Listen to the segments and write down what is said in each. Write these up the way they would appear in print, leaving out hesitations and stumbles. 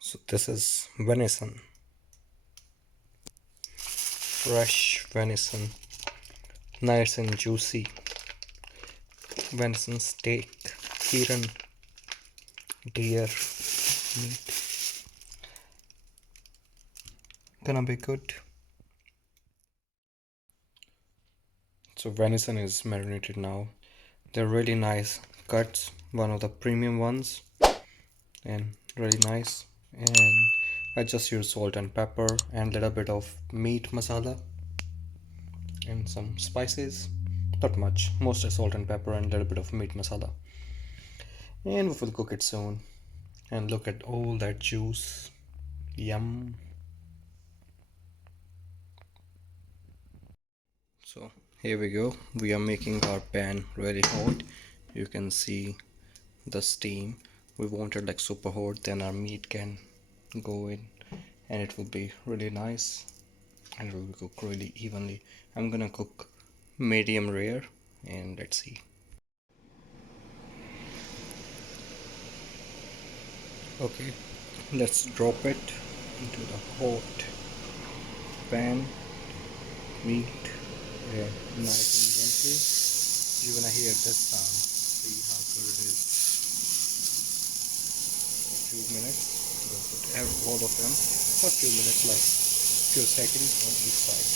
So this is venison, fresh venison, nice and juicy. Venison steak, Kiran, deer meat, gonna be good. So venison is marinated now. They're really nice cuts, one of the premium ones, and really nice. And I just use salt and pepper and little bit of meat masala and some spices. Not much, mostly salt and pepper and little bit of meat masala. And we will cook it soon. And look at all that juice. Yum. So here we go. We are making our pan really hot. You can see the steam. We want it like super hot, then our meat can go in and it will be really nice and it will cook really evenly. I'm gonna cook medium rare and let's see. Okay, let's drop it into the hot pan, meat, and nice and gently. You're gonna hear this sound. See how good it is. Few minutes. We'll put all of them for few minutes, like few seconds on each side.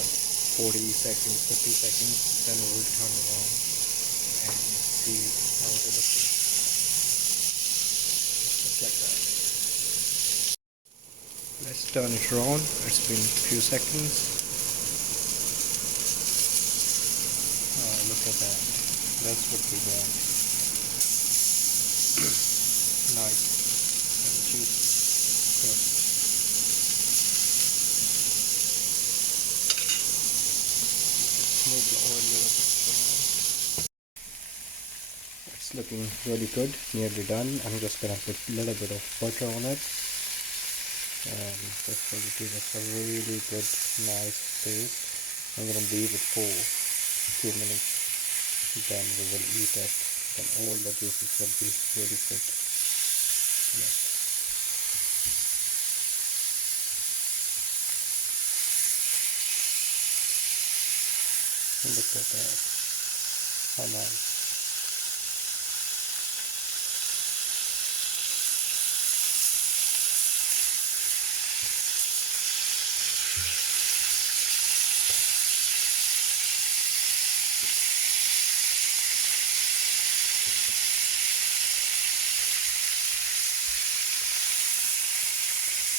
Like 40 seconds, 50 seconds. Then we will turn around and see how it looks like. Just like that. Let's turn it around. It's been few seconds. Look at that. That's what we want. Nice and juicy. Good. Just move the oil a little bit around. It's looking really good. Nearly done. I'm just gonna put a little bit of butter on it. And this will give us a really good, nice taste. I'm gonna leave it for a few minutes. Then we will eat it. Then all the juices will be really good. Yeah. Look at that. How nice.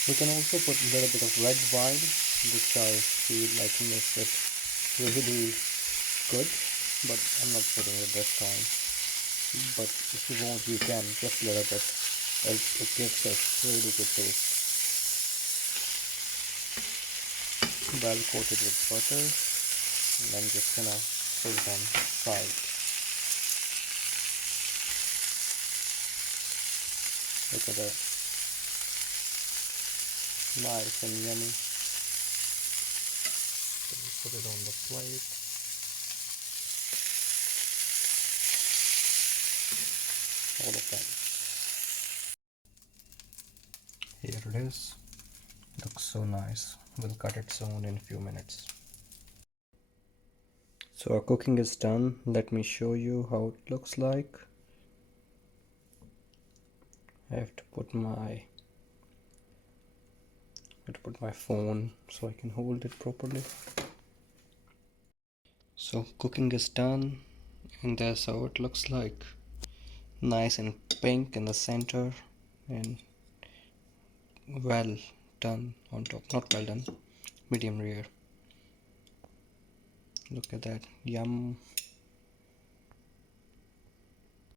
We can also put a little bit of red wine, which I feel like makes it really good, but I'm not putting it this time. But if you want, you can, just a little bit. It gives us really good taste. Well coated with butter, and I'm just gonna put them fried. Look at that. Nice and yummy. So we put it on the plate. All of them. Here it is. Looks so nice. We'll cut it soon in a few minutes. So our cooking is done. Let me show you how it looks like. I have to put my phone so I can hold it properly. So cooking is done and that's how it looks like. Nice and pink in the center and well done on top. Not well done, medium rare. Look at that. Yum.